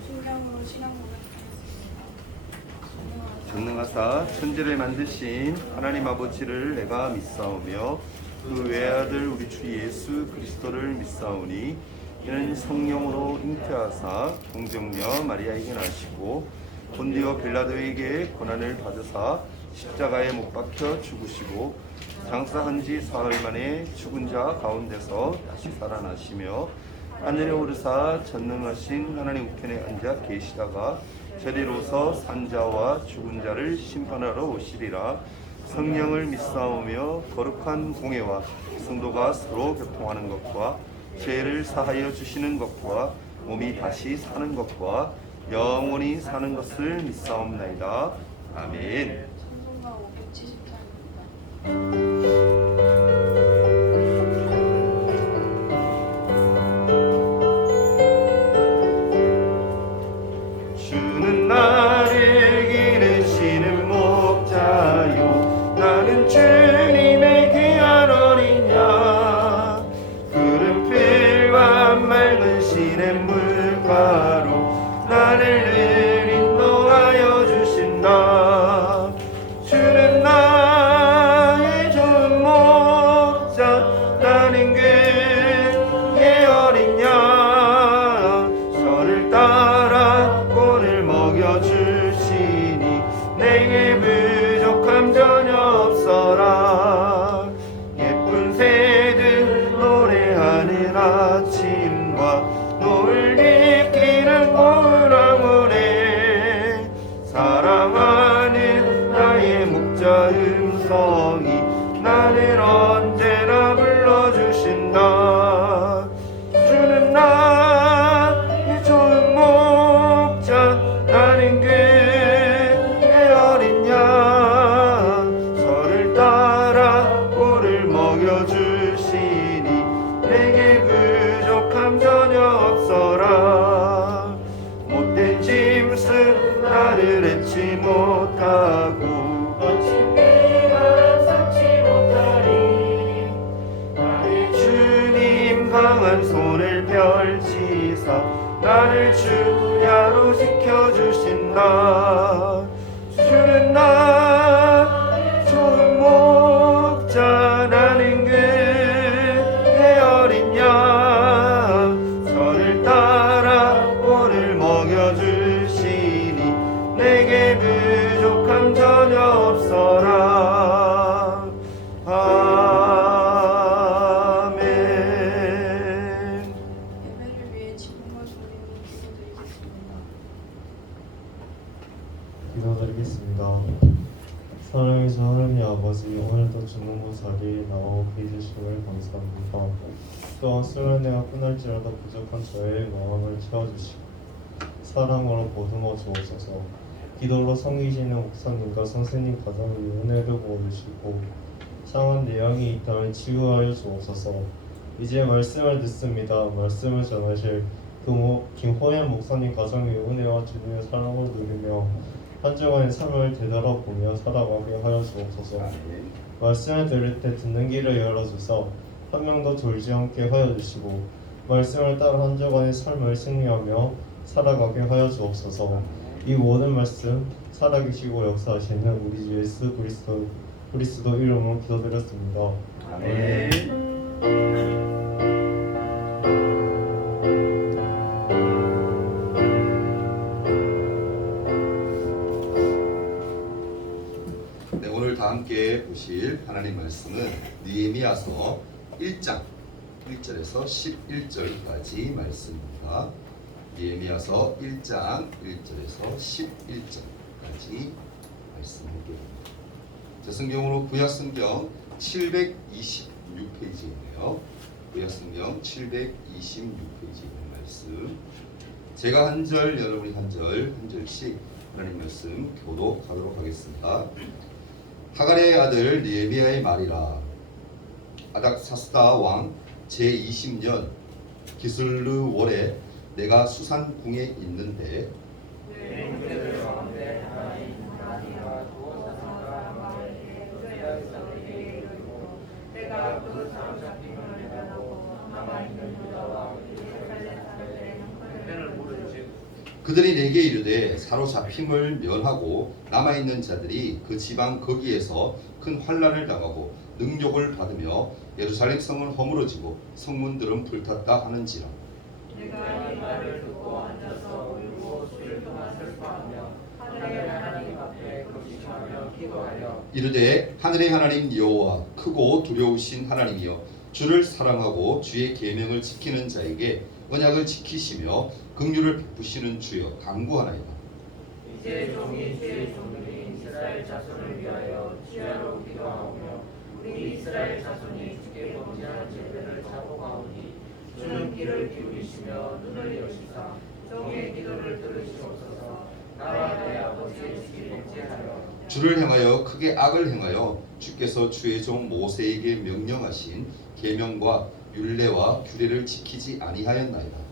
신경으로 신앙 고백하였습니다. 전능하사 천지를 만드신 하나님 아버지를 내가 믿사오며 그 외아들 우리 주 예수 그리스도를 믿사오니 이는 성령으로 잉태하사 동정녀 마리아에게 나시고 본디오 빌라도에게 고난을 받으사 십자가에 못 박혀 죽으시고 장사한 지 사흘 만에 죽은 자 가운데서 다시 살아나시며 하늘에 오르사 전능하신 하나님 우편에 앉아 계시다가 저리로서 산자와 죽은 자를 심판하러 오시리라. 성령을 믿사오며 거룩한 공회와 성도가 서로 교통하는 것과 죄를 사하여 주시는 것과 몸이 다시 사는 것과 영원히 사는 것을 믿사옵나이다. 아멘. 찬송가 570장입니다. 주는 나를 기르시는 목자요 나는 주님의 귀한 어린 양 푸른 풀과 맑은 시냇물가로 나를 늘 인도하여 주신다. 주는 나의 좋은 목자 나는 그의 어린 양 저를 따라 꼴을 먹여주시니 내게 부족함 전혀 없어라. 예쁜 새들 노래하는 아침과 노을 비키는 고랑원에 사랑하는 나의 목자 음성이 나를 언제나 불러주신다. 주는 나의 좋은 목자 나는 그의 어린 양 저를 따라 꼴을 먹여주시니 내게 부족함 전혀 없어라. 못된 짐승 나를 해치 못하고 거친 비바람 삭지 못하리. 나의 주님 강한 손을 펼치사 나를 주야로 지켜주신다. 주는 나의 좋은 목자 나는 그의 어린 양 저를 따라 꼴을 먹여주시니 내게 부족함 전혀 없어라. 아멘. 예배를 위해 지금과 소리로 기도드리겠습니다. 기도드리겠습니다. 사랑해주신 하나님 아버지, 오늘도 주는 곳 자리에 나와 계주심을 감사합니다. 또한 수련회가 끝날지라도 부족한 저의 마음을 채워주시고 사랑으로 보듬어 주옵소서. 기도로 섬기시는 목사님과 선생님 가정을 은혜를 부어주시고 상한 내용이 있다면 치유하여 주옵소서. 이제 말씀을 듣습니다. 말씀을 전하실 김호연 목사님 가정의 은혜와 주님의 사랑을 누리며 한 주간의 삶을 되돌아보며 살아가게 하여 주옵소서. 말씀을 들을 때 듣는 길을 열어주사 한 명도 졸지 않게 하여 주시고 말씀을 따라 한 주간의 삶을 승리하며 살아가게 하여 주옵소서. 이 모든 말씀 살아계시고 역사하시는 우리 주 예수 그리스도 이름으로 기도드렸습니다. 아멘. 네, 오늘 다 함께 보실 하나님 말씀은 느헤미야서 1장 1절에서 11절까지 말씀입니다. 느헤미야서 1장 1절에서 11절까지 말씀입니다. 제 성경으로 구약성경 726페이지인데요. 구약성경 726페이지 있는 말씀. 제가 한 절, 여러분이 한 절, 한 절씩 하나님 말씀 교독하도록 하겠습니다. 하갈의 아들 느헤미야의 말이라. 아닥사스다 왕 제20년 기슬르 월에 내가 수산궁에 있는데 그들이 내게 이르되 사로잡힘을 면하고 남아있는 자들이 그 지방 거기에서 큰 환난을 당하고 능욕을 받으며 예루살렘 성은 허물어지고 성문들은 불탔다 하는지라. 내가 이 말을 듣고 앉아서 울고 수일 동안 슬퍼하며 하늘의 하나님 앞에 금식하며 기도하여 이르되 하늘의 하나님 여호와 크고 두려우신 하나님이여 주를 사랑하고 주의 계명을 지키는 자에게 언약을 지키시며 긍휼을 베푸시는 주여 간구하나이다. 이제 종이 주의 종들이 이스라엘 자손을 위하여 주야로 기도하오며 우리 이스라엘 자손이 주께 범죄한 죄들을 자복하오니 주는 귀를 기울이시며 눈을 여시사 종의 기도를 들으시옵소서. 나와 내 아버지의 집이 범죄하여 주를 행하여 크게 악을 행하여 주께서 주의 종 모세에게 명령하신 계명과 율례와 규례를 지키지 아니하였나이다.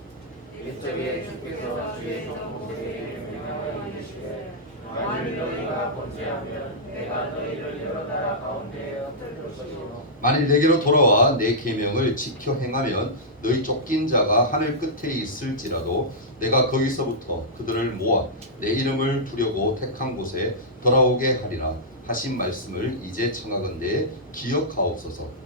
옛적에 주께서 주의 종 모세에게 명령하여 이르시되 만일 너희가 범죄하면 내가 너희를 여러 나라 가운데에 흩을 것이요 만일 내게로 돌아와 내 계명을 지켜 행하면 너희 쫓긴 자가 하늘 끝에 있을지라도 내가 거기서부터 그들을 모아 내 이름을 두려고 택한 곳에 돌아오게 하리라 하신 말씀을 이제 청하건대 기억하옵소서.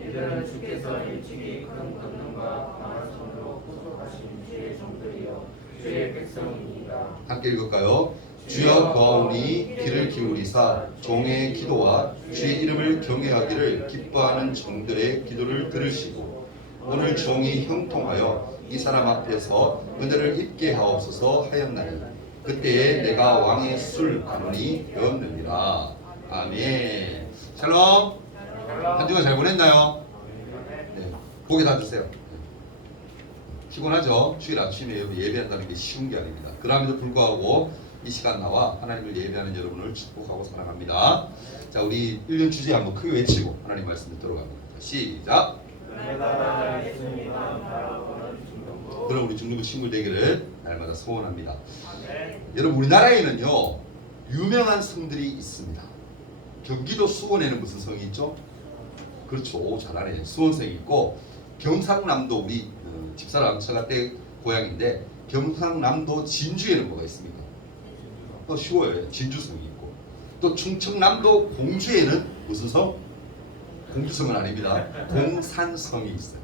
이들은 주께서 일찍이 큰 권능과 강한 손으로 구속하신 주의 종들이요 주의 백성이니이다. 함께 읽을까요? 주여 거하오니 귀를 기울이사 종의 기도와 주의 이름을 경외하기를 기뻐하는 종들의 기도를 들으시고 오늘 종이 형통하여 이 사람 앞에서 은혜를 입게 하옵소서 하였나니 그때에 내가 왕의 술 가문이 되었느니라. 아멘. 샬롬. 한 주간 잘 보냈나요? 네. 고개 다 주세요. 피곤하죠? 주일 아침에 예배한다는 게 쉬운 게 아닙니다. 그럼에도 불구하고 이 시간 나와 하나님을 예배하는 여러분을 축복하고 사랑합니다. 자, 우리 1년 주제 한번 크게 외치고 하나님 말씀 듣도록 합니다. 시작. 그럼 우리 중등부 친구 되기를 날마다 소원합니다. 여러분 우리나라에는요 유명한 성들이 있습니다. 경기도 수원에는 무슨 성이 있죠? 그렇죠. 오, 잘하네. 수원성이 있고 경상남도 우리 집사람 처가 때 고향인데 경상남도 진주에는 뭐가 있습니까? 쉬워요. 진주성이 있고 또 충청남도 공주에는 무슨 성? 공주성은 아닙니다. 공산성이 있어요.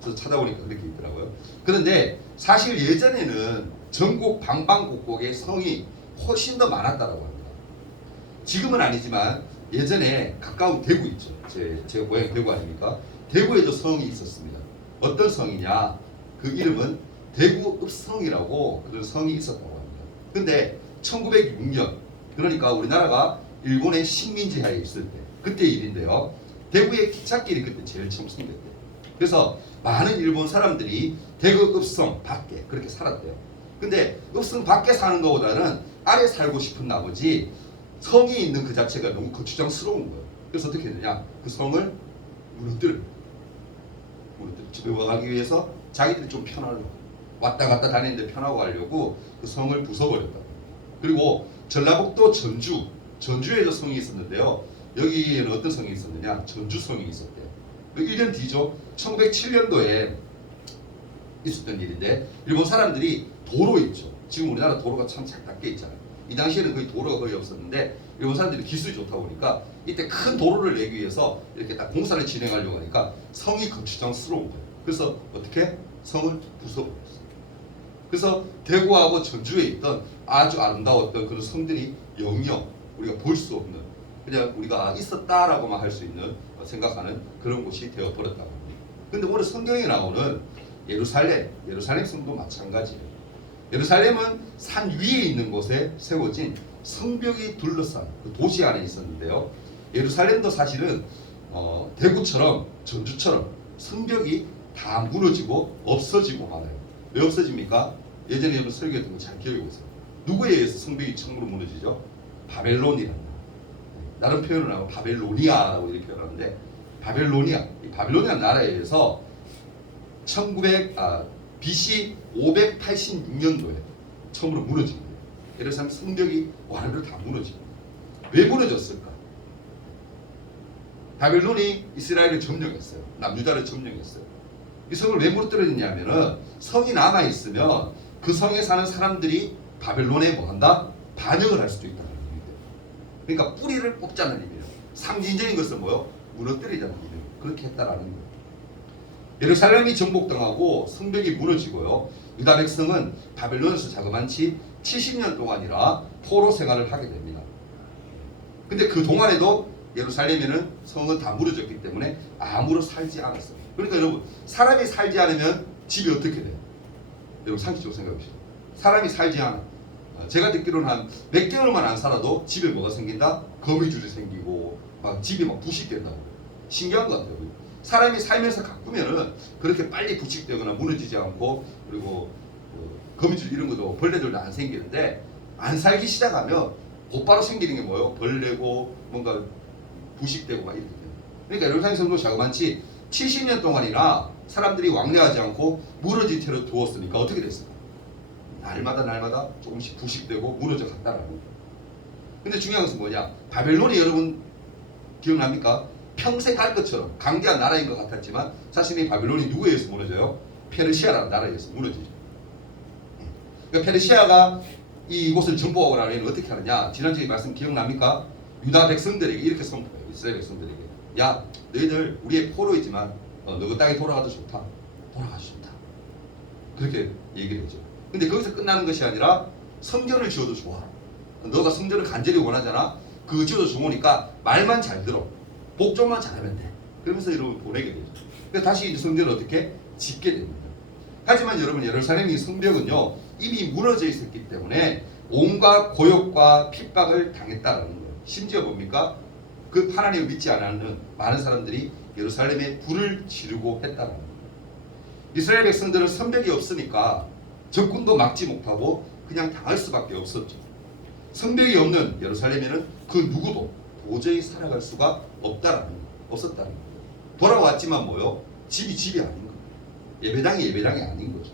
그래서 찾아보니까 그렇게 있더라고요. 그런데 사실 예전에는 전국 방방곡곡에 성이 훨씬 더 많았다고 합니다. 지금은 아니지만 예전에 가까운 대구 있죠. 제 고향이 대구 아닙니까? 대구에도 성이 있었습니다. 어떤 성이냐? 그 이름은 대구읍성이라고 그런 성이 있었다고 합니다. 근데 1906년 그러니까 우리나라가 일본의 식민지 하에 있을 때 그때 일인데요. 대구의 기찻길이 그때 제일 처음 성됐대요. 그래서 많은 일본 사람들이 대구 읍성 밖에 그렇게 살았대요. 근데 읍성 밖에 사는 것보다는 아래 살고 싶은 나머지 성이 있는 그 자체가 너무 거추장스러운 거예요. 그래서 어떻게 했느냐? 그 성을 무너뜨려 집에 가기 위해서 자기들이 좀 편하려고 왔다 갔다 다니는데 편하고 하려고 그 성을 부숴버렸다. 그리고 전라북도 전주에도 성이 있었는데요. 여기에는 어떤 성이 있었느냐? 전주성이 있었대요. 그 1년 뒤죠. 1907년도에 있었던 일인데 일본 사람들이 도로 있죠. 지금 우리나라 도로가 참 작게 있잖아요. 이 당시에는 거의 도로가 거의 없었는데 일본 사람들이 기술이 좋다 보니까 이때 큰 도로를 내기 위해서 이렇게 딱 공사를 진행하려고 하니까 성이 거추장스러운 거예요. 그래서 어떻게? 성을 부숴버렸어요. 그래서 대구하고 전주에 있던 아주 아름다웠던 그런 성들이 영영 우리가 볼 수 없는 그냥 우리가 있었다라고만 할 수 있는 생각하는 그런 곳이 되어버렸다고 합니다. 근데 오늘 성경에 나오는 예루살렘 성도 마찬가지예요. 예루살렘은 산 위에 있는 곳에 세워진 성벽이 둘러싼 그 도시 안에 있었는데요. 예루살렘도 사실은 대구처럼 전주처럼 성벽이 다 무너지고 없어지고 말아요. 왜 없어집니까? 예전에 여러분 설교했던 거 잘 기억해 보세요. 누구에 의해서 성벽이 처음으로 무너지죠? 바벨론이라는 나름 표현을 하고 바벨로니아라고 이렇게 표현하는데 이 바벨로니아 나라에 의해서 BC 586년도에 처음으로 무너진 거예요. 예루살렘 성벽이 완전히 다 무너집니다. 왜 무너졌을까? 바벨론이 이스라엘을 점령했어요. 남유다를 점령했어요. 이 성을 왜 무너뜨렸냐면은 성이 남아 있으면 그 성에 사는 사람들이 바벨론에 뭐한다? 반역을 할 수도 있다는 의미예요. 그러니까 뿌리를 뽑자는 의미예요. 상징적인 것은 뭐요? 무너뜨리자는 의미예요. 그렇게 했다라는 거예요. 예루살렘이 정복당하고 성벽이 무너지고요. 유다 백성은 바벨론에서 자그만치 70년 동안이나 포로 생활을 하게 됩니다. 근데 그 동안에도 예루살렘에는 성은 다 무너졌기 때문에 아무로 살지 않았어요. 그러니까 여러분, 사람이 살지 않으면 집이 어떻게 돼요? 여러분 상식적으로 생각해 보시죠. 사람이 살지 않아. 제가 듣기로는 한 몇 개월만 안 살아도 집에 뭐가 생긴다? 거미줄이 생기고 막 집이 막 부식된다고. 신기한 것 같아요. 사람이 살면서 가꾸면은 그렇게 빨리 부식되거나 무너지지 않고, 그리고 거미줄 이런 것도 벌레들도 안 생기는데, 안 살기 시작하면 곧바로 생기는 게 뭐예요? 벌레고 뭔가 부식되고 막 이렇게 돼요. 그러니까 예루살렘 성도 자그만치 70년 동안이나 사람들이 왕래하지 않고 무너진 채로 두었으니까 어떻게 됐을까? 날마다 조금씩 부식되고 무너져 갔다라는 거예요. 근데 중요한 것은 뭐냐? 바벨론이 여러분 기억납니까? 평생 갈 것처럼 강대한 나라인 것 같았지만 사실 이 바벨론이 누구에 의해서 무너져요? 페르시아라는 나라에 의해서 무너지죠. 그러니까 페르시아가 이곳을 정복하고 나면 어떻게 하느냐? 지난주에 말씀 기억납니까? 유다 백성들에게 이렇게 선포해요. 이스라엘 백성들에게. 야, 너희들 우리의 포로이지만 너희 땅에 돌아가도 좋다. 돌아가도 좋다. 그렇게 얘기를 하죠. 근데 거기서 끝나는 것이 아니라 성전을 지어도 좋아. 너가 성전을 간절히 원하잖아. 그거 지어도 좋으니까 말만 잘 들어. 복종만 잘하면 돼. 그러면서 여러분 보내게 되죠. 그래서 다시 성전을 어떻게 짓게 됩니다. 하지만 여러분, 예루살렘 이 성벽은요 이미 무너져 있었기 때문에 온갖 고역과 핍박을 당했다라는 거예요. 심지어 뭡니까? 그 하나님을 믿지 않는 많은 사람들이 예루살렘에 불을 지르고 했다는 거예요. 이스라엘 백성들은 성벽이 없으니까 적군도 막지 못하고 그냥 당할 수밖에 없었죠. 성벽이 없는 예루살렘에는 그 누구도 도저히 살아갈 수가 없다라는 거예요. 없었다는 거예요. 돌아왔지만 뭐요? 집이 아닌 거예요. 예배당이 아닌 거죠.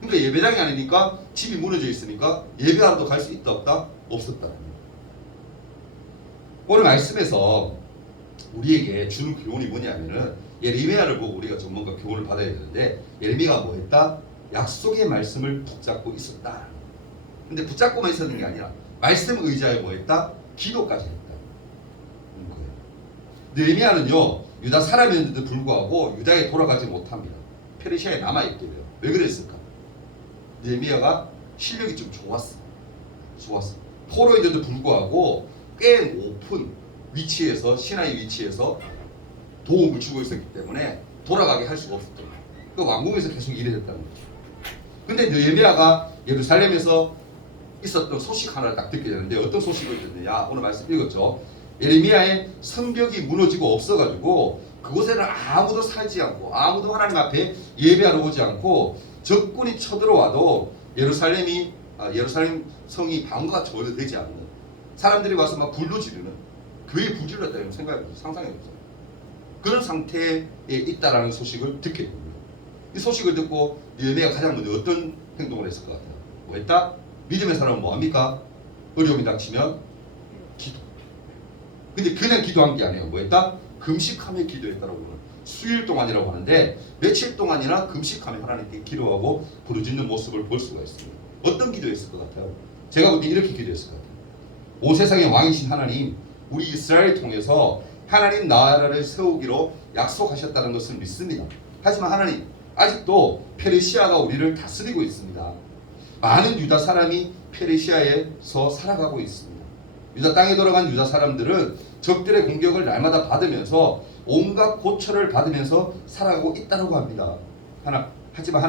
그러니까 예배당이 아니니까 집이 무너져 있으니까 예배하러도 갈 수 있다 없다? 없었다는 거예요. 오늘 말씀에서 우리에게 주는 교훈이 뭐냐면은, 예레미야를 보고 우리가 전문가 교훈을 받아야 되는데, 예레미야가 뭐 했다? 약속의 말씀을 붙잡고 있었다. 근데 붙잡고만 있었는 게 아니라 말씀 의지하여 뭐 했다? 기도까지 했다. 예레미야는요 유다 사람이었는데도 불구하고 유다에 돌아가지 못합니다. 페르시아에 남아있게 돼요. 왜 그랬을까? 예레미야가 실력이 좀 좋았어. 포로인데도 불구하고 꽤 높은 위치에서, 신하의 위치에서 도움을 주고 있었기 때문에 돌아가게 할 수가 없었던 거예요. 그 왕궁에서 계속 일했다는 거죠. 근데 예레미야가 예루살렘에서 있었던 소식 하나를 딱 듣게 되는데, 어떤 소식을 듣느냐? 오늘 말씀 읽었죠. 예레미야의 성벽이 무너지고 없어가지고 그곳에는 아무도 살지 않고 아무도 하나님 앞에 예배하러 오지 않고 적군이 쳐들어와도 예루살렘 성이 방어가 전혀 되지 않는, 사람들이 와서 막 불도 지르는, 교회에 불 질렀다 이런 생각해보세요. 상상해보세요. 그런 상태에 있다라는 소식을 듣게 됩니다. 이 소식을 듣고 예레미야가 가장 먼저 어떤 행동을 했을 것 같아요? 뭐 했다? 믿음의 사람은 뭐합니까? 어려움이 닥치면 기도. 근데 그냥 기도한 게 아니에요. 뭐 했다? 금식하며 기도했다라고 그러는, 수일 동안이라고 하는데 며칠 동안이나 금식하며 하나님께 기도하고 부르짖는 모습을 볼 수가 있습니다. 어떤 기도했을 것 같아요? 제가 볼 때 이렇게 기도했을 것 같아요. 온 세상의 왕이신 하나님, 우리 이스라엘을 통해서 하나님 나라를 세우기로 약속하셨다는 것을 믿습니다. 하지만 하나님, 아직도 페르시아가 우리를 다스리고 있습니다. 많은 유다 사람이 페르시아에서 살아가고 있습니다. 유다 땅에 돌아간 유다 사람들은 적들의 공격을 날마다 받으면서 온갖 고초를 받으면서 살아가고 있다고 합니다. 하지만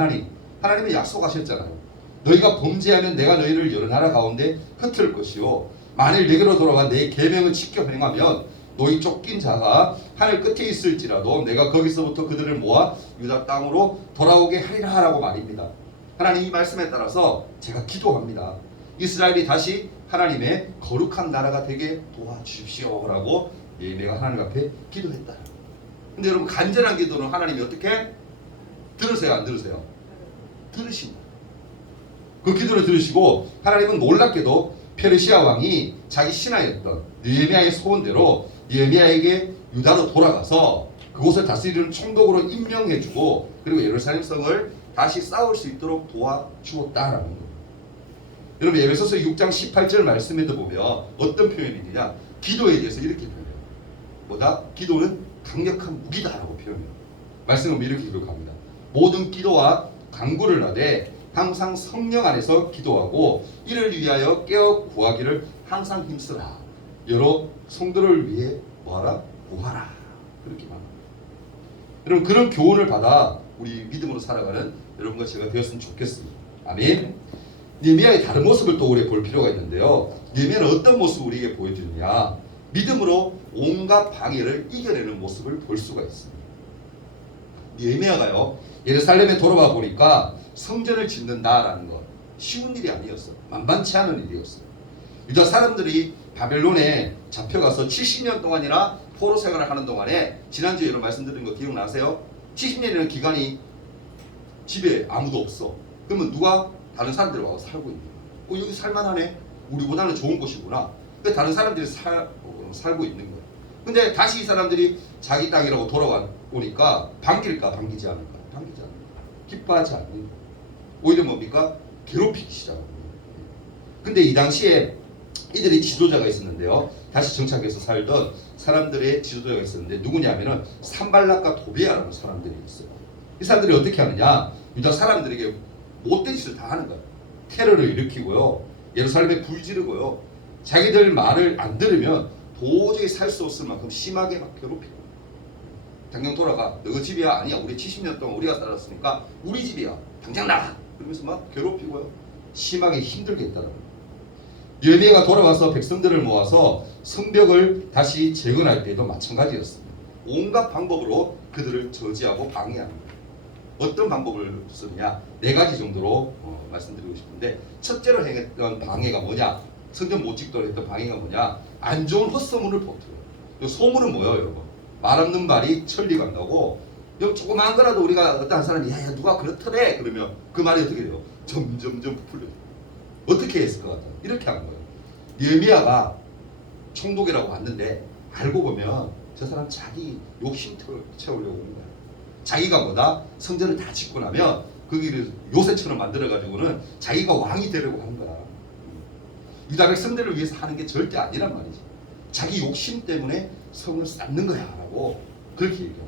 하나님은 약속하셨잖아요. 너희가 범죄하면 내가 너희를 여러 나라 가운데 흩을 것이요, 만일 내게로 돌아가 내 계명을 지켜 행하면 너희 쫓긴 자가 하늘 끝에 있을지라도 내가 거기서부터 그들을 모아 유다 땅으로 돌아오게 하리라 라고 말입니다. 하나님 이 말씀에 따라서 제가 기도합니다. 이스라엘이 다시 하나님의 거룩한 나라가 되게 도와주십시오 라고 예레미야가 하나님 앞에 기도했다. 근데 여러분, 간절한 기도는 하나님이 어떻게 들으세요? 안 들으세요? 들으십니다. 그 기도를 들으시고 하나님은 놀랍게도 페르시아 왕이 자기 신하였던 느헤미야의 소원대로 느헤미야에게 유다로 돌아가서 그곳을 다스리는 총독으로 임명해주고, 그리고 예루살렘 성을 다시 싸울 수 있도록 도와주었다라는 겁니다. 여러분 에베소서 6장 18절 말씀에도 보면 어떤 표현이 있느냐, 기도에 대해서 이렇게 표현해요. 뭐다? 기도는 강력한 무기다라고 표현해요. 말씀은 이렇게 기록합니다. 모든 기도와 간구를 하되 항상 성령 안에서 기도하고 이를 위하여 깨어 구하기를 항상 힘쓰라. 여러 성도를 위해 뭐하라? 구하라. 그렇게 말합니다. 여러분 그런 교훈을 받아 우리 믿음으로 살아가는 여러분과 제가 되었으면 좋겠습니다. 아멘. 느헤미야의 다른 모습을 또 우리 볼 필요가 있는데요. 느헤미야는 어떤 모습을 우리에게 보여주느냐, 믿음으로 온갖 방해를 이겨내는 모습을 볼 수가 있습니다. 느헤미야가요 예루살렘에 돌아와 보니까 성전을 짓는다라는 것 쉬운 일이 아니었어요. 만만치 않은 일이었어요. 유다 사람들이 바벨론에 잡혀가서 70년 동안이나 포로 생활을 하는 동안에, 지난주에 이런 말씀드린 거 기억나세요? 70년이라는 기간이 집에 아무도 없어. 그러면 누가 다른 사람들이 와서 살고 있는 거야. 여기 살만하네. 우리보다는 좋은 곳이구나. 그러니까 다른 사람들이 살고 있는 거야. 근데 다시 이 사람들이 자기 땅이라고 돌아오니까 반길까 반기지 않을까? 반기지 않을까? 기뻐하지 않는 거야. 오히려 뭡니까? 괴롭히기 시작합니다. 근데 이 당시에 이들이 지도자가 있었는데요. 다시 정착해서 살던 사람들의 지도자가 있었는데 누구냐면은 산발락과 도비아라는 사람들이 있어요. 이 사람들이 어떻게 하느냐? 유다 사람들에게 못된 짓을 다 하는 거예요. 테러를 일으키고요. 예루살렘에 불 지르고요. 자기들 말을 안 들으면 도저히 살 수 없을 만큼 심하게 막 괴롭히고. 당장 돌아가. 너 집이야? 아니야. 우리 70년 동안 우리가 살았으니까 우리 집이야. 당장 나가. 그러면서 막 괴롭히고요. 심하게 힘들게 했다는 거예요. 느헤미야가 돌아와서 백성들을 모아서 성벽을 다시 재건할 때도 마찬가지였습니다. 온갖 방법으로 그들을 저지하고 방해하는 거예요. 어떤 방법을 쓰느냐? 4가지 정도로 말씀드리고 싶은데, 첫째로 행했던 방해가 뭐냐? 성전 못 짓도록 했던 방해가 뭐냐? 안 좋은 헛소문을 퍼뜨려요. 소문은 뭐예요, 여러분? 말 없는 말이 천리 간다고. 조그마한 거라도 우리가 어떤 한 사람이 야 누가 그렇더래 그러면 그 말이 어떻게 돼요? 점점점 부풀려요. 어떻게 했을 것 같아요? 이렇게 한 거예요. 느헤미야가 총독이라고 왔는데 알고 보면 저 사람 자기 욕심 채우려고 오는 거야. 자기가 뭐다? 성전을 다 짓고 나면 거기를 요새처럼 만들어가지고는 자기가 왕이 되려고 하는 거야. 유다 백성들을 위해서 하는 게 절대 아니란 말이지. 자기 욕심 때문에 성을 쌓는 거야 라고 그렇게 얘기해요.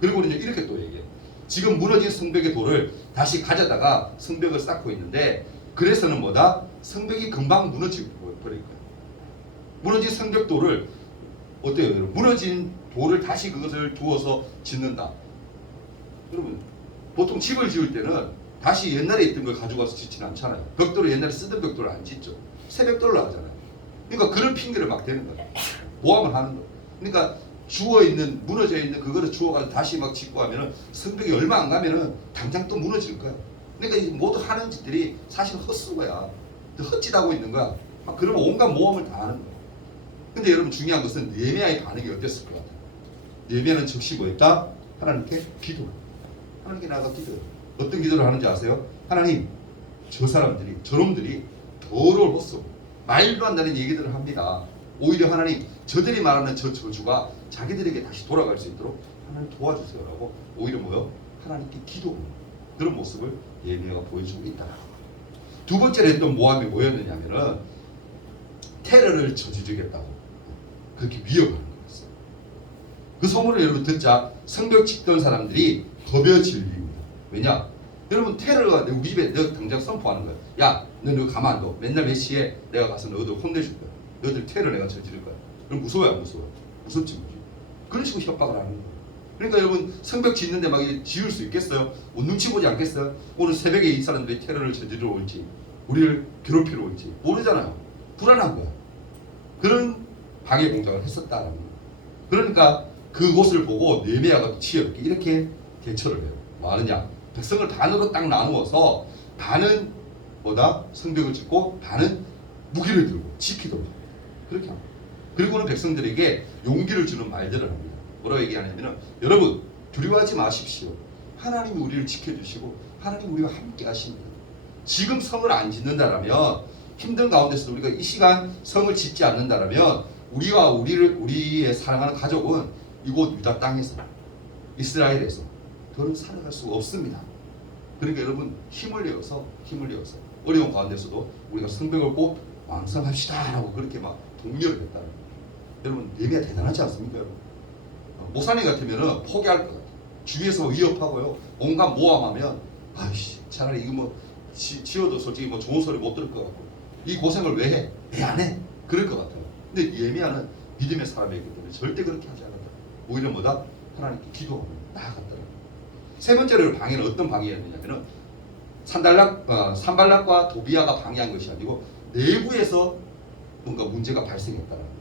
그리고는 이렇게 또 얘기해요. 지금 무너진 성벽의 돌을 다시 가져다가 성벽을 쌓고 있는데, 그래서는 뭐다? 성벽이 금방 무너질 버릴 거예요. 무너진 성벽 돌을 어때요, 여러분? 무너진 돌을 다시 그것을 두어서 짓는다. 여러분, 보통 집을 지을 때는 다시 옛날에 있던 걸 가져가서 짓지는 않잖아요. 벽돌을 옛날에 쓰던 벽돌을 안 짓죠. 새 벽돌로 하잖아요. 그러니까 그런 핑계를 막 대는 거예요. 모함을 하는 거예요. 그러니까 죽어있는, 무너져 있는 그거를 주워가지고 다시 막 짓고 하면은 성벽이 얼마 안 가면은 당장 또 무너질 거야. 그러니까 이 모두 하는 짓들이 사실 헛수고야. 헛짓하고 있는 거야. 막 그러면 온갖 모험을 다 하는 거야. 근데 여러분 중요한 것은 느헤미야의 반응이 어땠을 것 같아요? 느헤미야는 즉시 뭐였다? 하나님께 기도. 하나님께 나아가 기도해요. 어떤 기도를 하는지 아세요? 하나님, 저 사람들이, 저놈들이 더러울 헛소 말도 안 되는 얘기들을 합니다. 오히려 하나님, 저들이 말하는 저 저주가 자기들에게 다시 돌아갈 수 있도록 하나님 도와주세요라고 오히려 뭐요? 하나님께 기도하는 그런 모습을 느헤미야가 보여주고 있다. 두 번째로 했던 모함이 뭐였느냐면은 테러를 저지르겠다고 그렇게 위협하는 거였어요. 그 소문을 여러분 듣자 성벽 짓던 사람들이 겁여 질립니다. 왜냐? 여러분 테러가 우리 집에 너 당장 선포하는 거야. 야, 너 가만 안 둬. 맨날 몇 시에 내가 가서 너희들 혼내줄 거야. 너희들 테러 내가 저지를 거야. 그럼 무서워요, 안 무서워요? 무섭지 뭐지. 그런 식으로 협박을 하는 거예요. 그러니까 여러분 성벽 짓는데 막 지을 수 있겠어요? 눈치 보지 않겠어요? 오늘 새벽에 이 사람들이 테러를 저지르러 올지 우리를 괴롭히러 올지 모르잖아요. 불안한 거야. 그런 방해 공작을 했었다라는 거예요. 그러니까 그곳을 보고 느헤미야가 치열하게 이렇게 대처를 해요. 뭐 하느냐? 백성을 반으로 딱 나누어서 반은 뭐다? 성벽을 짓고 반은 무기를 들고 지키도록 그렇게 합니다. 그리고는 백성들에게 용기를 주는 말들을 합니다. 뭐라고 얘기하냐면은 여러분 두려워하지 마십시오. 하나님이 우리를 지켜주시고 하나님 우리와 함께 하십니다. 지금 성을 안 짓는다라면 힘든 가운데서도 우리가 이 시간 성을 짓지 않는다라면 우리와 우리의 사랑하는 가족은 이곳 유다 땅에서 이스라엘에서 더는 살아갈 수 없습니다. 그러니까 여러분 힘을 내어서 어려운 가운데서도 우리가 성벽을 꼭 완성합시다라고 그렇게 막 독려를 했다는 거예요. 여러분 예배가 대단하지 않습니까, 여러분? 목사님 같으면은 포기할 것 같아요. 주위에서 위협하고요, 온갖 모함하면 아이씨 차라리 이거 뭐 지어도 솔직히 뭐 좋은 소리 못 들을 것 같고 이 고생을 왜 해? 왜 안 해? 그럴 것 같아요. 근데 예미야는 믿음의 사람이기 때문에 절대 그렇게 하지 않았다. 오히려 뭐다? 하나님께 기도하며 나아갔더라. 세 번째로 방해는 어떤 방해였느냐면은 산발락과 도비아가 방해한 것이 아니고 내부에서 뭔가 문제가 발생했다는 거예요.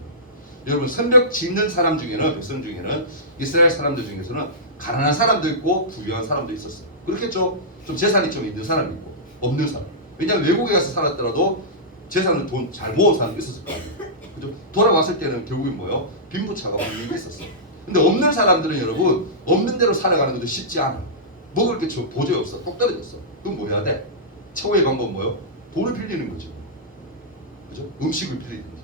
여러분 성벽 짓는 사람 중에는 백성 중에는 이스라엘 사람들 중에서는 가난한 사람도 있고 부유한 사람도 있었어요. 그렇겠죠? 좀 재산이 좀 있는 사람이 있고 없는 사람. 왜냐하면 외국에 가서 살았더라도 재산은 돈 잘 모은 사람도 있었을 거 아니에요. 그죠? 돌아왔을 때는 결국엔 뭐예요? 빈부차가 없는 게 있었어요. 근데 없는 사람들은 여러분 없는 대로 살아가는 것도 쉽지 않아. 먹을 게 도저히 없어. 똑 떨어졌어. 그럼 뭐 해야 돼? 최후의 방법은 뭐예요? 돈을 빌리는 거죠. 그죠? 음식을 빌리는 거죠.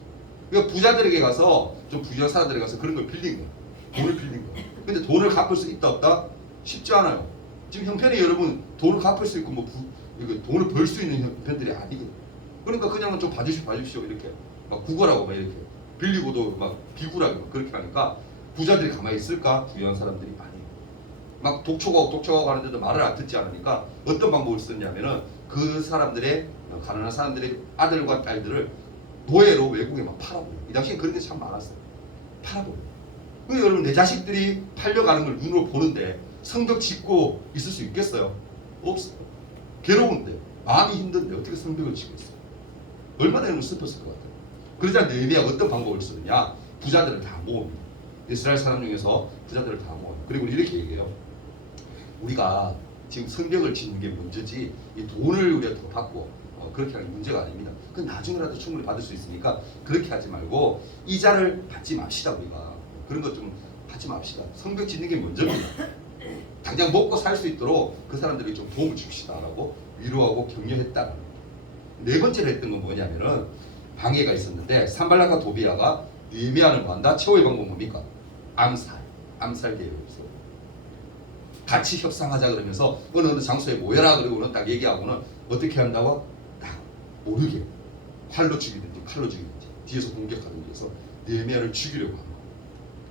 그러니까 부자들에게 가서 좀 부유한 사람들에게 가서 그런 걸 빌린 거예요. 돈을 빌린 거예요. 근데 돈을 갚을 수 있다 없다? 쉽지 않아요. 지금 형편이 여러분 돈을 갚을 수 있고 이거 돈을 벌 수 있는 형편들이 아니거든요. 그러니까 그냥 좀 봐주십시오 이렇게 막 구걸하고 막 이렇게 빌리고도 막 비굴하고 그렇게 하니까 부자들이 가만히 있을까? 부유한 사람들이 많이 막 독촉하고 하는데도 말을 안 듣지 않으니까 어떤 방법을 썼냐면은 그 사람들의 가난한 사람들의 아들과 딸들을 노예로 외국에 막 팔아버려요. 이 당시에 그런 게 참 많았어요. 팔아버려요. 여러분 내 자식들이 팔려가는 걸 눈으로 보는데 성벽 짓고 있을 수 있겠어요? 없어요. 괴로운데 마음이 힘든데 어떻게 성벽을 짓고 있어요? 얼마나 여러분 슬펐을 것 같아요. 그러자 느헤미야가 어떤 방법을 쓰느냐? 부자들을 다 모읍니다. 이스라엘 사람 중에서 부자들을 다 모아요. 그리고 이렇게 얘기해요. 우리가 지금 성벽을 짓는 게 문제지 이 돈을 우리가 더 받고 그렇게 하는 게 문제가 아닙니다. 그건 나중에라도 충분히 받을 수 있으니까 그렇게 하지 말고 이자를 받지 맙시다. 우리가 그런 것 좀 받지 맙시다. 성벽 짓는 게 먼저입니다. 당장 먹고 살 수 있도록 그 사람들이 좀 도움을 줍시다라고 위로하고 격려했다. 네 번째로 했던 건 뭐냐면은 방해가 있었는데 산발락과 도비아가 느헤미야를 만다 최후의 방법은 뭡니까? 암살 계획이었어요. 같이 협상하자 그러면서 어느 장소에 모여라 그러고는 딱 얘기하고는 어떻게 한다고? 딱 모르게 칼로 죽이든지 뒤에서 공격하든지 해서 느헤미야를 죽이려고 합니다.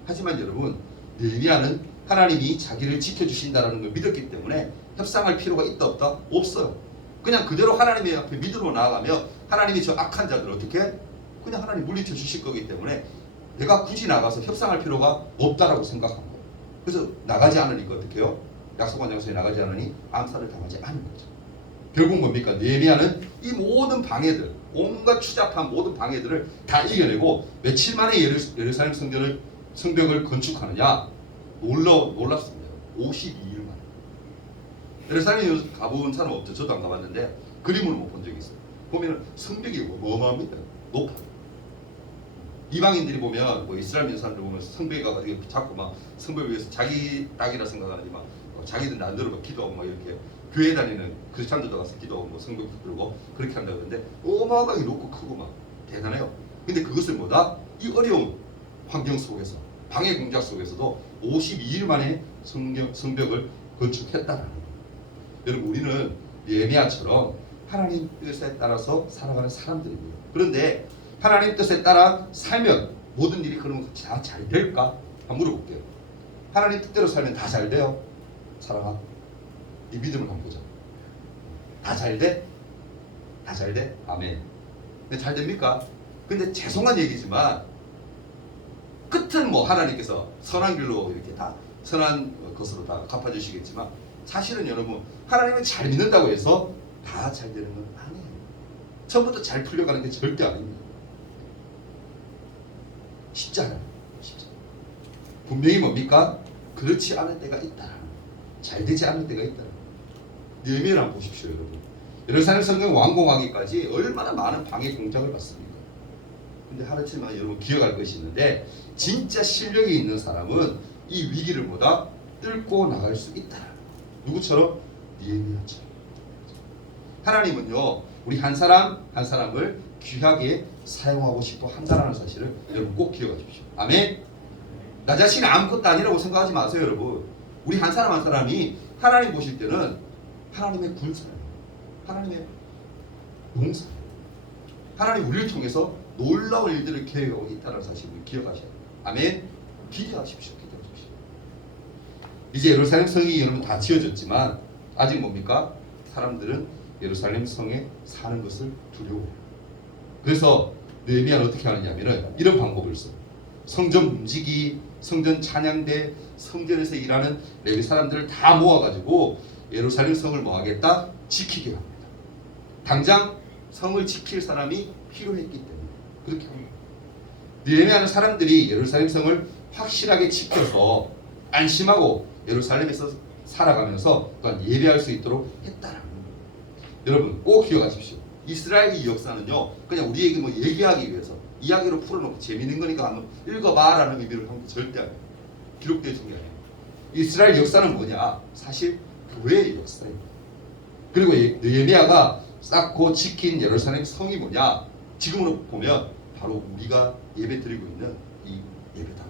하지만 여러분 느헤미야는 하나님이 자기를 지켜주신다는 걸 믿었기 때문에 협상할 필요가 있다 없다? 없어요. 그냥 그대로 하나님의 앞에 믿음으로 나아가며 하나님이 저 악한 자들을 어떻게? 그냥 하나님 물리쳐 주실 거기 때문에 내가 굳이 나가서 협상할 필요가 없다라고 생각한 거예요. 그래서 나가지 않으니까 어떻게 해요? 약속한 장소에 나가지 않으니 암살을 당하지 않은 거죠. 결국 뭡니까? 느헤미야는 이 모든 방해들, 온갖 추잡한 모든 방해들을 다 이겨내고 며칠 만에 예루살렘 성벽을 건축하느냐? 놀랍습니다. 52일 만에. 예루살렘에 가본 사람 없죠. 저도 안 가봤는데 그림으로 못 본 적이 있어요. 보면 성벽이 어마어마합니다. 높아요. 이방인들이 보면 뭐 이스라엘 믿는 사람들 보면 성벽에 가서 자꾸 막 성벽 위에서 자기 땅이라 생각하지 막 자기들 나름대로 막 기도하고 막 이렇게 교회 다니는 크리스찬들도 가서 기도하고 뭐 성벽 들고 그렇게 한다 그러는데 어마어마하게 높고 크고 막 대단해요. 근데 그것을 뭐다? 이 어려운 환경 속에서 방해 공작 속에서도 52일 만에 성벽을 건축했다라는 거예요. 여러분 우리는 느헤미야처럼 하나님 뜻에 따라서 살아가는 사람들입니다. 그런데 하나님 뜻에 따라 살면 모든 일이 그러면 다 잘 될까? 한번 물어볼게요. 하나님 뜻대로 살면 다 잘 돼요? 사랑아, 이 믿음을 한번 보자. 다 잘 돼? 다 잘 돼? 아멘. 근데 잘 됩니까? 근데 죄송한 얘기지만 끝은 뭐 하나님께서 선한 길로 이렇게 다 선한 것으로 다 갚아주시겠지만 사실은 여러분 하나님을 잘 믿는다고 해서 다 잘 되는 건 아니에요. 처음부터 잘 풀려가는 게 절대 아닙니다. 쉽지 않아요. 쉽지 않아요. 분명히 뭡니까? 그렇지 않을 때가 있다. 잘 되지 않을 때가 있다. 느헤미야를 한번 보십시오, 여러분. 예루살렘 성경 완공하기까지 얼마나 많은 방해 공작을 받습니까? 근데 하나쯤만 여러분 기억할 것이 있는데 진짜 실력이 있는 사람은 이 위기를 보다 뚫고 나갈 수 있다. 누구처럼? 느헤미야처럼. 하나님은요 우리 한 사람 한 사람을 귀하게 사용하고 싶어 한다는 사실을 여러분 꼭 기억하십시오. 아멘. 나 자신이 아무것도 아니라고 생각하지 마세요, 여러분. 우리 한 사람 한 사람이 하나님 보실 때는 하나님의 군사예요. 하나님의 용사. 하나님 우리를 통해서 놀라운 일들을 계획하고 있다는 사실을 기억하셔야 돼요. 아멘. 기대하십시오. 기대하십시오. 이제 예루살렘 성이 여러분 다 지어졌지만 아직 뭡니까? 사람들은 예루살렘 성에 사는 것을 두려워해요. 그래서 느헤미야는 어떻게 하느냐면은 이런 방법을 써요. 성전 움직이, 성전 찬양대, 성전에서 일하는 레위 사람들을 다 모아가지고 예루살렘 성을 뭐 하겠다? 지키게 합니다. 당장 성을 지킬 사람이 필요했기 때문에 그렇게 합니다. 느헤미야는 사람들이 예루살렘 성을 확실하게 지켜서 안심하고 예루살렘에서 살아가면서 또한 예배할 수 있도록 했다라는 거예요. 여러분 꼭 기억하십시오. 이스라엘의 역사는요 그냥 우리에게 뭐 얘기하기 위해서 이야기로 풀어놓고 재밌는 거니까 한번 읽어봐라는 의미로 한 게 절대 아니에요. 기록되어 있는 게 아니에요. 이스라엘 역사는 뭐냐? 사실 교회의 역사예요. 그리고 느헤미야가 쌓고 지킨 예루살렘 성이 뭐냐? 지금으로 보면 바로 우리가 예배 드리고 있는 이 예배당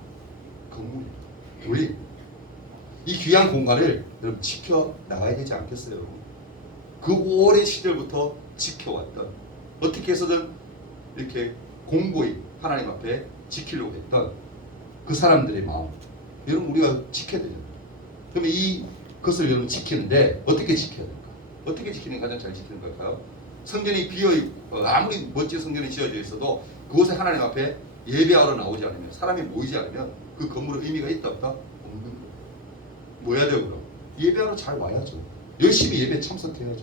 건물입니다. 교회. 이 귀한 공간을 여러분 지켜 나가야 되지 않겠어요? 여러분? 그 오랜 시절부터 지켜왔던 어떻게 해서든 이렇게 공고히 하나님 앞에 지키려고 했던 그 사람들의 마음 여러분 우리가 지켜야 되죠. 그러면 이것을 여러분 지키는데 어떻게 지켜야 될까? 어떻게 지키는 게 가장 잘 지키는 걸까요? 성전이 비어있고 아무리 멋진 성전이 지어져 있어도 그곳에 하나님 앞에 예배하러 나오지 않으면 사람이 모이지 않으면 그 건물의 의미가 있다 없다? 없는 거예요. 뭐 해야 돼요 그럼? 예배하러 잘 와야죠. 열심히 예배에 참석해야죠.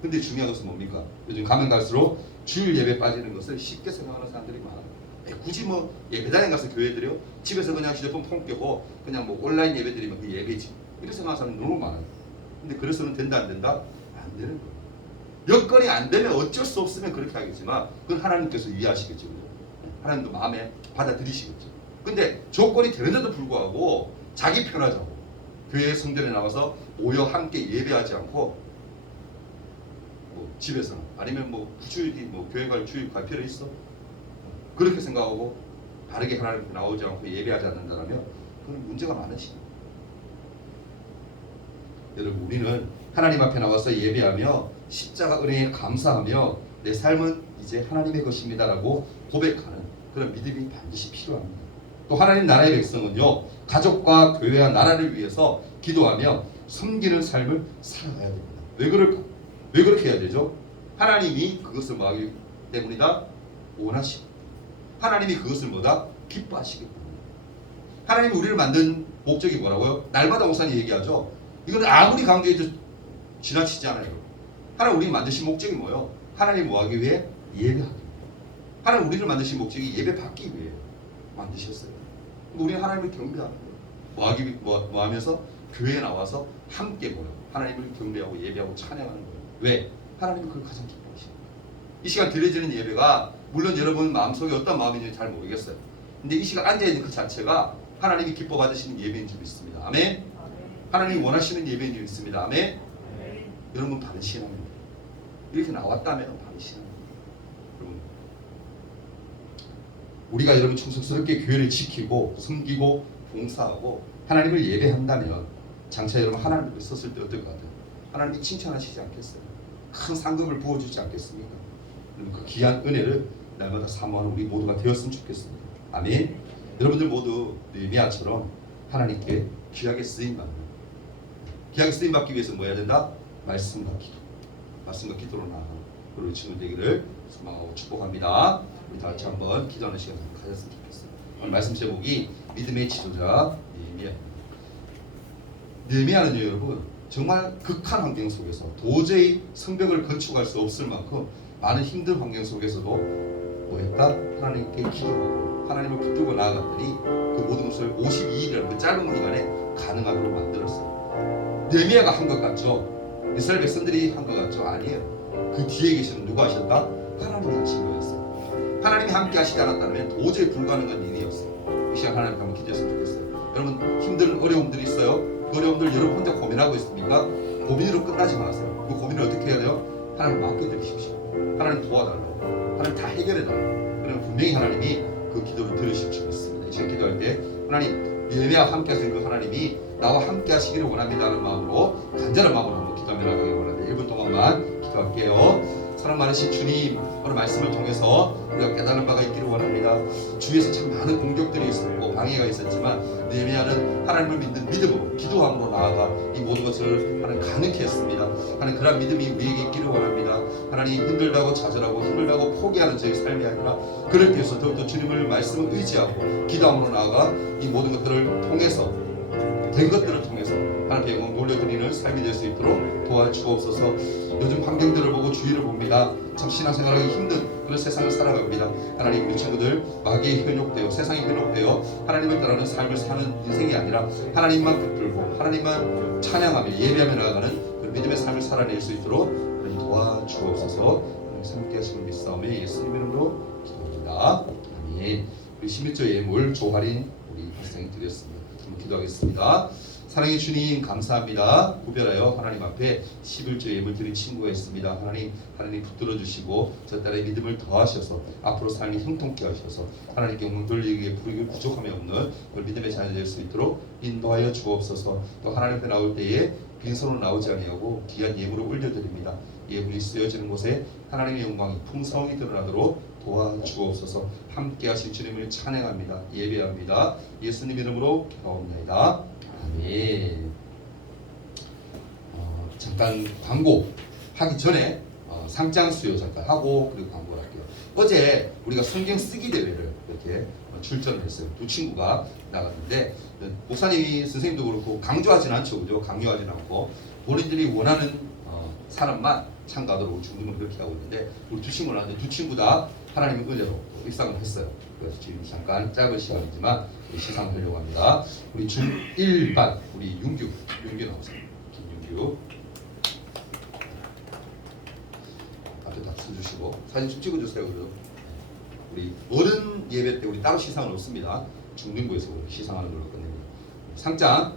근데 중요한 것은 뭡니까? 요즘 가면 갈수록 주일 예배 빠지는 것을 쉽게 생각하는 사람들이 많아요. 굳이 뭐 예배당에 가서 교회 드려? 집에서 그냥 휴대폰 폰 켜고 그냥 뭐 온라인 예배 드리면 그 예배지. 이렇게 생각하는 사람이 너무 많아요. 근데 그래서는 된다 안 된다? 안 되는 거예요. 여건이 안 되면 어쩔 수 없으면 그렇게 하겠지만 그건 하나님께서 이해하시겠죠. 하나님도 마음에 받아들이시겠죠. 근데 조건이 되는데도 불구하고 자기 편하자고 교회 성전에 나와서 모여 함께 예배하지 않고 뭐 집에서는 아니면 뭐 주일이 뭐 교회 갈 주일 갈 필요 있어? 그렇게 생각하고 바르게 하나님께 나오지 않고 예배하지 않는다면 그건 문제가 많으시죠. 여러분 우리는 하나님 앞에 나와서 예배하며 십자가 은혜에 감사하며 내 삶은 이제 하나님의 것입니다라고 고백하는 그런 믿음이 반드시 필요합니다. 또 하나님 나라의 백성은요 가족과 교회와 나라를 위해서 기도하며 섬기는 삶을 살아가야 됩니다. 왜 그럴까? 왜 그렇게 해야 되죠? 하나님이 그것을 뭐하기 때문이다? 원하시고 하나님이 그것을 뭐다? 기뻐하시기 때문에. 하나님이 우리를 만든 목적이 뭐라고요? 날마다 목사님 얘기하죠. 이건 아무리 강조해도 지나치지 않아요. 하나님 우리를 만드신 목적이 뭐예요? 하나님 뭐하기 위해? 예배하기. 하나님 우리를 만드신 목적이 예배 받기 위해 만드셨어요. 우리는 하나님을 경배하는 거예요. 뭐 하면서? 교회에 나와서 함께 모여 하나님을 경배하고 예배하고 찬양하는 거예요. 왜? 하나님이 그걸 가장 기뻐하시는 거예요. 이 시간 드려지는 예배가 물론 여러분 마음속에 어떤 마음인지 잘 모르겠어요. 근데 이 시간 앉아있는 그 자체가 하나님이 기뻐 받으시는 예배인 줄 믿습니다. 아멘. 하나님이 원하시는 예배인 줄 믿습니다. 아멘. 여러분 바른 신앙입니다. 이렇게 나왔다면 바른 신앙입니다. 여러분 우리가 여러분 충성스럽게 교회를 지키고 섬기고 봉사하고 하나님을 예배한다면 장차 여러분 하나님 앞에 섰을 때 어떨 것 같아요? 하나님이 칭찬하시지 않겠어요? 큰 상급을 부어주지 않겠습니까? 그 귀한 은혜를 날마다 사모하는 우리 모두가 되었으면 좋겠습니다. 아멘. 여러분들 모두 느헤미야처럼 하나님께 귀하게 쓰임받는 귀하게 쓰임받기 위해서 뭐 해야 된다? 말씀과 기도. 말씀과 기도로 나아가는 그런 친구 되기를 소망하고 축복합니다. 우리 다 같이 한번 기도하는 시간을 가졌으면 좋겠어요. 오늘 말씀 제목이 믿음의 지도자 느헤미야. 느헤미야는요 여러분 정말 극한 환경 속에서 도저히 성벽을 건축할 수 없을 만큼 많은 힘든 환경 속에서도 뭐했다? 하나님께 기도하고 하나님을 붙들고 나아갔더니 그 모든 것을 52일이라는 그 짧은 기간에 가능하도록 만들었어요. 느헤미야가 한 것 같죠? 이스라엘 백성들이 한 것 같죠? 아니에요. 그 뒤에 계시는 누가 하셨다? 하나님이 하신 거였어요. 하나님이 함께 하시지 않았다면 도저히 불가능한 일이었어요. 이 시간 하나님 한번 기도했으면 좋겠어요. 여러분 힘든 어려움들이 있어요. 그 어려움들 여러분 혼자 고민하고 있습니까? 고민으로 끝나지 마세요. 그 고민을 어떻게 해야 돼요? 하나님 맡겨드리십시오. 하나님 도와달라고. 하나님 다 해결해달라고. 그러면 분명히 하나님이 그 기도를 들으실 줄 믿습니다. 이 시간 기도할 때 하나님 느헤미야와 함께 하시는 그 하나님이 나와 함께 하시기를 원합니다라는 마음으로 간절한 마음으로 한번 기도하면 나가기 원합니다. 1분 동안만 기도할게요. 사랑 많으신 주님, 오늘 말씀을 통해서 우리가 깨달은 바가 있기를 원합니다. 주위에서 참 많은 공격들이 있었고 방해가 있었지만 느헤미야는 하나님을 믿는 믿음으로 기도함으로 나아가 이 모든 것을 하나님 가능케 했습니다. 하나님 그런 믿음이 우리에게 있기를 원합니다. 하나님 힘들다고 좌절하고 힘들다고 포기하는 저희 삶이 아니라 그럴 때에서 더욱더 주님을 말씀을 의지하고 기도함으로 나아가 이 모든 것들을 통해서 된 것들을 통해서 하나님께 영광 돌려드리는 삶이 될 수 있도록 도와주옵소서. 요즘 환경들을 보고 주위를 봅니다. 참 신앙생활하기 힘든 그런 세상을 살아갑니다. 하나님 우리 친구들 마귀에 현혹되어 세상에 현혹되어 하나님을 따르는 삶을 사는 인생이 아니라 하나님만 붙들고 하나님만 찬양하며 예배하며 나아가는 그 믿음의 삶을 살아낼 수 있도록 하나님 도와주옵소서. 함께 하시는 믿사오며 예수님 이름으로 기도합니다. 아멘. 우리 11조 예물 조할인 우리 발상이 드렸습니다. 기도하겠습니다. 사랑의 주님 감사합니다. 구별하여 하나님 앞에 11조 예물 드린 친구가 있습니다. 하나님 붙들어 주시고 저 딸의 믿음을 더하셔서 앞으로 삶이 형통케 하셔서 하나님께 영광 돌리기에 부르기 부족함이 없는 우리 믿음의 자녀 될 수 있도록 인도하여 주옵소서. 또 하나님 앞에 나올 때에 빈손으로 나오지 아니하고 귀한 예물을 올려드립니다. 예물이 쓰여지는 곳에 하나님의 영광이 풍성히 드러나도록 도와주옵소서. 함께 하신 주님을 찬양합니다. 예배합니다. 예수님 이름으로 기도합니다. 아멘. 잠깐 광고 하기 전에 상장 수요 잠깐 하고 그리고 광고를 할게요. 어제 우리가 성경 쓰기 대회를 이렇게 출전을 했어요. 두 친구가 나갔는데 목사님이 선생님도 그렇고 강조하진 않죠, 그죠? 강요하진 않고 본인들이 원하는 사람만 참가하도록 중등을 그렇게 하고 있는데 우리 두 친구는 나왔는데 두 친구 다 하나님의 은혜로 입상을 했어요. 그래서 지금 잠깐 짧은 시간이지만 시상을 하려고 합니다. 우리 중1반 우리 윤규 나오세요. 김윤규 앞에 다 서주시고 사진 좀 찍어주세요. 그죠? 우리 어른 예배 때 우리 따로 시상은 없습니다. 중등부에서 시상하는 걸로 끝냅니다. 상장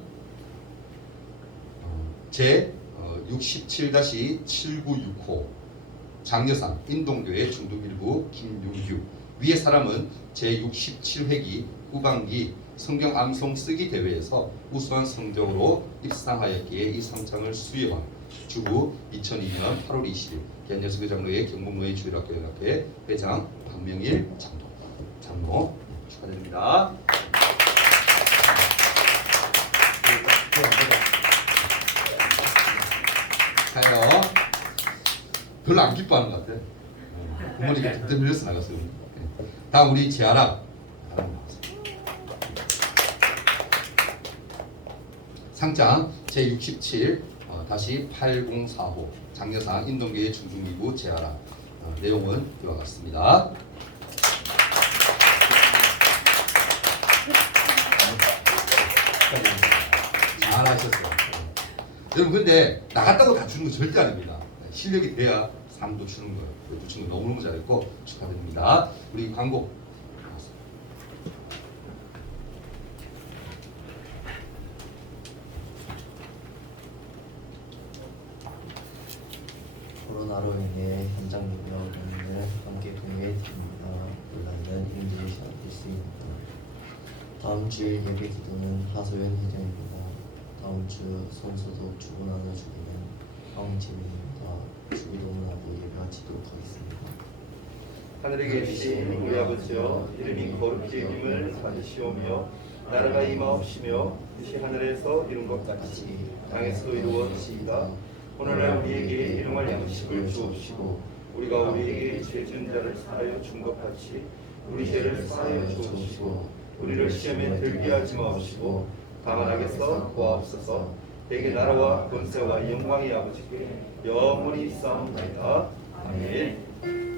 제 67-7965 장려상 인동교회 중등 1부 김윤규. 위의 사람은 제67회기 후반기 성경 암송 쓰기 대회에서 우수한 성적으로 입상하였기에 이 상장을 수여한 주부 2002년 8월 20일 개안여수교 장로의 경북노예 주일학교연합회 회장 박명일 장로 축하드립니다. 가요. 별로 안 기뻐하는 것 같아. 부모님이 그때 밀려서 나갔어요. 다음 우리 지아라. 상장 제67-8045 장려상 인동교회 중등기부 지아라. 내용은 이와 같습니다. 잘하셨어요. 여러분 근데 나갔다고 다 주는 거 절대 아닙니다. 실력이 돼야 상도 주는 거예요. 두 친구 너무너무 잘했고 축하드립니다. 우리 광고 코로나로 인해 현장 예배를 함께 공유해드립니다. 온라인은 인증이 안될 수 있습니다. 다음 주일 예배 기도는 하소연 회장입니다. 다음 주 손소독 주보 나눠주기는 황지민입니다. 주기도문하고 예배하시도록 하겠습니다. 하늘에 계신 우리 아버지여, 이름이 거룩히 여김을 받으시오며 나라가 임하옵시며 뜻이 하늘에서 이룬 것 같이 땅에서도 이루어지이다. 오늘날 우리에게 일용할 양식을 주옵시고 우리가 우리에게 죄 지은 자를 사하여 준 것 같이 우리 죄를 사하여 주옵시고 우리를 시험에 들게 하지 마옵시고 다만 악에서 구하옵소서. 대개 나라와 권세와 영광이 아버지께 영원히 있사옵나이다. 아멘.